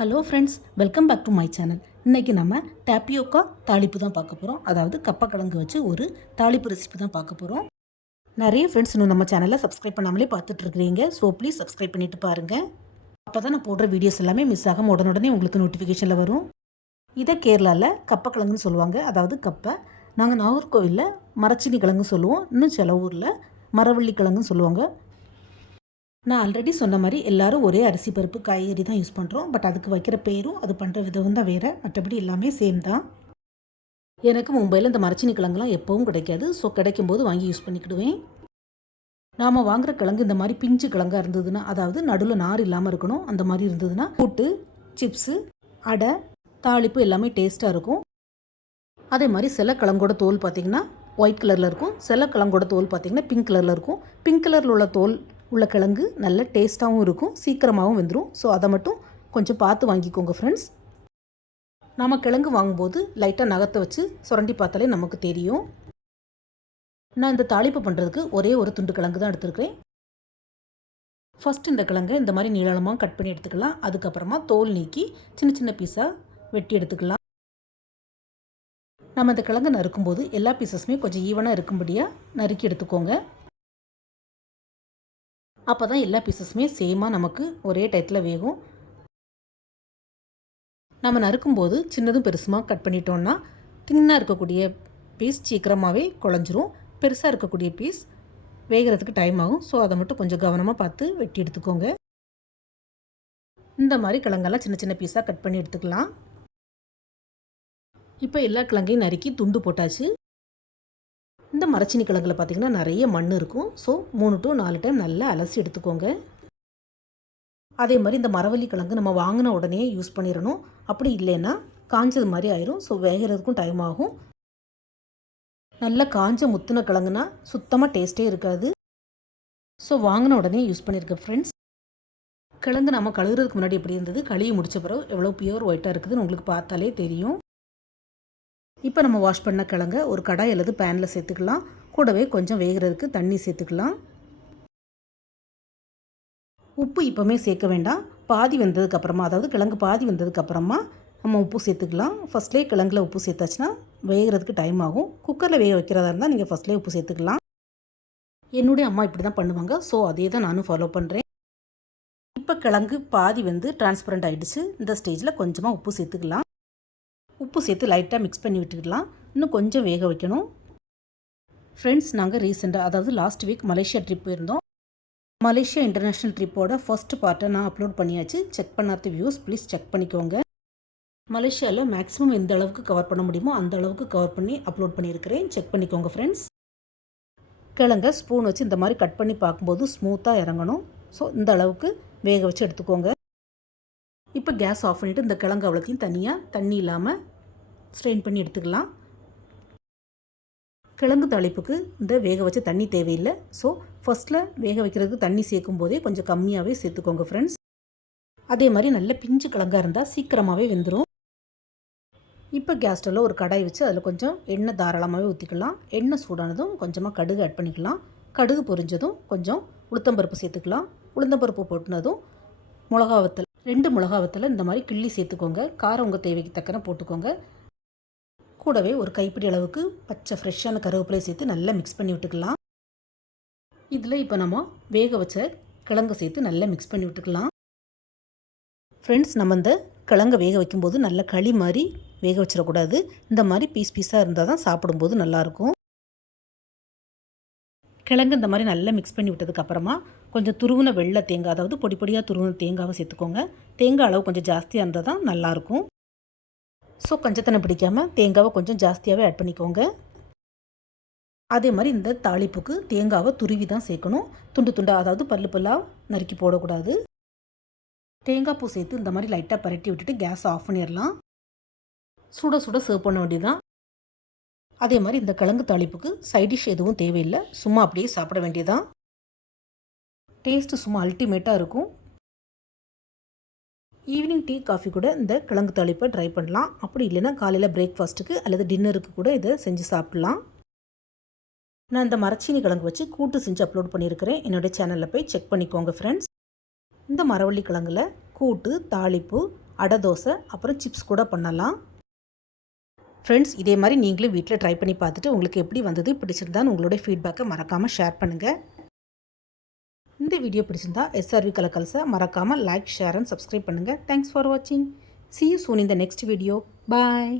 Hello friends, welcome back to my channel. இன்றைக்கி நம்ம டேப்பியோக்கா தாளிப்பு தான் பார்க்க போகிறோம். அதாவது கப்பக்கிழங்கு வச்சு ஒரு தாளிப்பு ரெசிபி தான் பார்க்க போகிறோம். நிறைய ஃப்ரெண்ட்ஸ் இன்னும் நம்ம சேனலில் சப்ஸ்கிரைப் பண்ணாமலே பார்த்துட்ருக்கிறீங்க. ஸோ ப்ளீஸ் சப்ஸ்கிரைப் பண்ணிவிட்டு பாருங்கள். அப்போ தான் நான் போடுற வீடியோஸ் எல்லாமே மிஸ் ஆகாமல் உடனுடனே உங்களுக்கு நோட்டிஃபிகேஷனில் வரும். இதை கேரளாவில் கப்பக்கிழங்குன்னு சொல்லுவாங்க. அதாவது கப்பை நாங்கள் நாகர்கோவிலில் மரச்சினி கிழங்குன்னு சொல்லுவோம். இன்னும் சில ஊரில் மரவள்ளி கிழங்குன்னு சொல்லுவாங்க. நான் ஆல்ரெடி சொன்ன மாதிரி எல்லோரும் ஒரே அரிசி பருப்பு காய்கறி தான் யூஸ் பண்ணுறோம். பட் அதுக்கு வைக்கிற பேரும் அது பண்ணுற விதம் தான் வேறு. மற்றபடி எல்லாமே சேம் தான். எனக்கு மும்பையில் இந்த மரச்சினி கிழங்குலாம் எப்போவும் கிடைக்காது. ஸோ கிடைக்கும்போது வாங்கி யூஸ் பண்ணிக்கிடுவேன். நாம் வாங்குகிற கிழங்கு இந்த மாதிரி பிஞ்சு கிழங்காக இருந்ததுன்னா, அதாவது நடுவில் நார் இல்லாமல் இருக்கணும், அந்த மாதிரி இருந்ததுன்னா கூட்டு, சிப்ஸு, அடை, தாளிப்பு எல்லாமே டேஸ்ட்டாக இருக்கும். அதே மாதிரி சில கிழங்கோட தோல் பார்த்திங்கன்னா ஒயிட் கலரில் இருக்கும். சில கிழங்கோட தோல் பார்த்திங்கன்னா பிங்க் கலரில் இருக்கும். பிங்க் கலரில் உள்ள தோல் உள்ள கிழங்கு நல்ல டேஸ்ட்டாகவும் இருக்கும், சீக்கிரமாகவும் வெந்துடும். ஸோ அதை மட்டும் கொஞ்சம் பார்த்து வாங்கிக்கோங்க ஃப்ரெண்ட்ஸ். நம்ம கிழங்கு வாங்கும்போது லைட்டாக நகத்தை வச்சு சுரண்டி பார்த்தாலே நமக்கு தெரியும். நான் இந்த தாளிப்பு பண்ணுறதுக்கு ஒரே ஒரு துண்டு கிழங்கு தான் எடுத்துருக்கிறேன். ஃபஸ்ட் இந்த கிழங்கை இந்த மாதிரி நீளமாக கட் பண்ணி எடுத்துக்கலாம். அதுக்கப்புறமா தோல் நீக்கி சின்ன சின்ன பீஸாக வெட்டி எடுத்துக்கலாம். நம்ம இந்த கிழங்கு நறுக்கும்போது எல்லா பீசஸுமே கொஞ்சம் ஈவனாக இருக்கும்படியாக நறுக்கி எடுத்துக்கோங்க. அப்போ தான் எல்லா பீசஸுமே சேமாக நமக்கு ஒரே டயத்தில் வேகும். நம்ம நறுக்கும்போது சின்னதும் பெருசுமாக கட் பண்ணிட்டோன்னா தின்னாக இருக்கக்கூடிய பீஸ் சீக்கிரமாகவே குழஞ்சிரும். பெருசாக இருக்கக்கூடிய பீஸ் வேகிறதுக்கு டைம் ஆகும். ஸோ அதை மட்டும் கொஞ்சம் கவனமாக பார்த்து வெட்டி எடுத்துக்கோங்க. இந்த மாதிரி கிழங்கெல்லாம் சின்ன சின்ன பீஸாக கட் பண்ணி எடுத்துக்கலாம். இப்போ எல்லா கிழங்கையும் நறுக்கி துண்டு போட்டாச்சு. இந்த மரச்சினி கிழங்குல பார்த்திங்கன்னா நிறைய மண் இருக்கும். ஸோ 3 to 4 டைம் நல்லா அலசி எடுத்துக்கோங்க. அதே மாதிரி இந்த மரவள்ளி கிழங்கு நம்ம வாங்கின உடனே யூஸ் பண்ணிடணும். அப்படி இல்லைன்னா காஞ்சது மாதிரி ஆயிரும். ஸோ வேகிறதுக்கும் டைம் ஆகும். நல்லா காஞ்ச முத்துன கிழங்குனா சுத்தமாக டேஸ்ட்டே இருக்காது. ஸோ வாங்கின உடனே யூஸ் பண்ணியிருக்கேன் ஃப்ரெண்ட்ஸ். கிழங்கு நம்ம கழுவுறதுக்கு முன்னாடி எப்படி இருந்தது, கழுவி முடித்த பிறகு எவ்வளோ பியூர் ஒயிட்டாக இருக்குதுன்னு உங்களுக்கு பார்த்தாலே தெரியும். இப்போ நம்ம வாஷ் பண்ண கிழங்க ஒரு கடாய் அல்லது பேனில் சேர்த்துக்கலாம். கூடவே கொஞ்சம் வேகிறதுக்கு தண்ணி சேர்த்துக்கலாம். உப்பு இப்போவுமே சேர்க்க வேண்டாம். பாதி வெந்ததுக்கப்புறமா, அதாவது கிழங்கு பாதி வெந்ததுக்கப்புறமா நம்ம உப்பு சேர்த்துக்கலாம். ஃபஸ்ட்லேயே கிழங்குல உப்பு சேர்த்தாச்சுன்னா வேகிறதுக்கு டைம் ஆகும். குக்கரில் வேக வைக்கிறதா இருந்தால் நீங்கள் ஃபஸ்ட்லேயே உப்பு சேர்த்துக்கலாம். என்னுடைய அம்மா இப்படி தான் பண்ணுவாங்க. ஸோ அதே தான் நானும் ஃபாலோ பண்ணுறேன். இப்போ கிழங்கு பாதி வந்து டிரான்ஸ்பரண்ட் ஆகிடுச்சு. இந்த ஸ்டேஜில் கொஞ்சமாக உப்பு சேர்த்துக்கலாம். உப்பு சேர்த்து லைட்டாக மிக்ஸ் பண்ணி விட்டுக்கலாம். இன்னும் கொஞ்சம் வேக வைக்கணும். ஃப்ரெண்ட்ஸ், நாங்கள் ரீசெண்டாக, அதாவது லாஸ்ட் வீக் மலேசியா ட்ரிப் போயிருந்தோம். மலேசியா இன்டர்நேஷ்னல் ட்ரிப்போட ஃபர்ஸ்ட் பார்ட்டை நான் அப்லோட் பண்ணியாச்சு. செக் பண்ணாத வியூஸ் ப்ளீஸ் செக் பண்ணிக்கோங்க. மலேசியாவில் மேக்ஸிமம் எந்த அளவுக்கு கவர் பண்ண முடியுமோ அந்த அளவுக்கு கவர் பண்ணி அப்லோட் பண்ணியிருக்கிறேன். செக் பண்ணிக்கோங்க ஃப்ரெண்ட்ஸ். கிழங்க ஸ்பூன் வச்சு இந்த மாதிரி கட் பண்ணி பார்க்கும்போது ஸ்மூத்தாக இறங்கணும். ஸோ இந்த அளவுக்கு வேக வச்சு எடுத்துக்கோங்க. இப்போ கேஸ் ஆஃப் பண்ணிவிட்டு இந்த கிழங்கு அவ்வளோத்தையும் தனியாக தண்ணி இல்லாமல் ஸ்ட்ரெயின் பண்ணி எடுத்துக்கலாம். கிழங்கு தாளிப்புக்கு இந்த வேக வச்ச தண்ணி தேவையில்லை. ஸோ ஃபஸ்ட்டில் வேக வைக்கிறதுக்கு தண்ணி சேர்க்கும் போதே கொஞ்சம் கம்மியாகவே சேர்த்துக்கோங்க ஃப்ரெண்ட்ஸ். அதே மாதிரி நல்ல பிஞ்சு கிழங்காக இருந்தால் சீக்கிரமாகவே வெந்துடும். இப்போ கேஸ் ஸ்டவ்வில் ஒரு கடாய் வச்சு அதில் கொஞ்சம் எண்ணெய் தாராளமாகவே ஊற்றிக்கலாம். எண்ணெய் சூடானதும் கொஞ்சமாக கடுகு ஆட் பண்ணிக்கலாம். கடுகு பொரிஞ்சதும் கொஞ்சம் உளுத்தம்பருப்பு சேர்த்துக்கலாம். உளுத்தம்பருப்பு போட்டுனதும் மிளகா வத்தல், 2 மிளகா வத்தலை இந்த மாதிரி கிள்ளி சேர்த்துக்கோங்க. காரம் உங்கள் தேவைக்கு தக்கன போட்டுக்கோங்க. கூடவே ஒரு கைப்பிடி அளவுக்கு பச்சை ஃப்ரெஷ்ஷான கருவேப்பிலை சேர்த்து நல்லா மிக்ஸ் பண்ணி விட்டுக்கலாம். இதில் இப்போ நம்ம வேக வச்ச கிழங்கை சேர்த்து நல்லா மிக்ஸ் பண்ணி விட்டுக்கலாம். ஃப்ரெண்ட்ஸ், நம்ம இந்த கிழங்கை வேக வைக்கும்போது நல்ல களி மாதிரி வேக வச்சிடக்கூடாது. இந்த மாதிரி பீஸ் பீஸாக இருந்தால் தான் சாப்பிடும்போது நல்லாயிருக்கும். கிழங்கு இந்த மாதிரி நல்லா மிக்ஸ் பண்ணி விட்டதுக்கப்புறமா கொஞ்சம் துருவின வெள்ளை தேங்காய், அதாவது பொடி பொடியாக துருவின தேங்காவை சேர்த்துக்கோங்க. தேங்காய் அளவு கொஞ்சம் ஜாஸ்தியாக இருந்தால் தான் நல்லாயிருக்கும். ஸோ கஞ்சத்தனை பிடிக்காமல் தேங்காவை கொஞ்சம் ஜாஸ்தியாகவே ஆட் பண்ணிக்கோங்க. அதே மாதிரி இந்த தாளிப்புக்கு தேங்காவை துருவி தான் சேர்க்கணும். துண்டு துண்டாக, அதாவது பல்லாக நறுக்கி போடக்கூடாது. தேங்காய் பூ சேர்த்து இந்த மாதிரி லைட்டாக பரட்டி விட்டுட்டு கேஸ் ஆஃப் பண்ணிடலாம். சுட சுட சர்வ் பண்ண வேண்டியதுதான். அதே மாதிரி இந்த கிழங்கு தாளிப்புக்கு சைடிஷ் எதுவும் தேவையில்லை. சும்மா அப்படியே சாப்பிட வேண்டியதான். டேஸ்ட்டு சும்மா அல்டிமேட்டாக இருக்கும். ஈவினிங் டீ காஃபி கூட இந்த கிழங்கு தாளிப்பை ட்ரை பண்ணலாம். அப்படி இல்லைன்னா காலையில் பிரேக்ஃபாஸ்ட்டுக்கு அல்லது டின்னருக்கு கூட இதை செஞ்சு சாப்பிட்லாம். நான் இந்த மரச்சீனி கிழங்கு வச்சு கூட்டு செஞ்சு அப்லோட் பண்ணியிருக்கிறேன். என்னுடைய சேனலில் போய் செக் பண்ணிக்கோங்க ஃப்ரெண்ட்ஸ். இந்த மரவள்ளி கிழங்குல கூட்டு, தாளிப்பு, அடை தோசை, அப்புறம் சிப்ஸ் கூட பண்ணலாம். ஃப்ரெண்ட்ஸ், இதே மாதிரி நீங்களும் வீட்டில் ட்ரை பண்ணி பார்த்துட்டு உங்களுக்கு எப்படி வந்தது, பிடிச்சிருந்தான்னு உங்களுடைய ஃபீட்பேக்கை மறக்காமல் ஷேர் பண்ணுங்கள். இந்த வீடியோ பிடிச்சிருந்தா SRV கலக்கல்ஸை மறக்காமல் லைக், ஷேர் அண்ட் சப்ஸ்கிரைப் பண்ணுங்கள். தேங்க்ஸ் ஃபார் வாட்சிங். See you soon in the next video. Bye.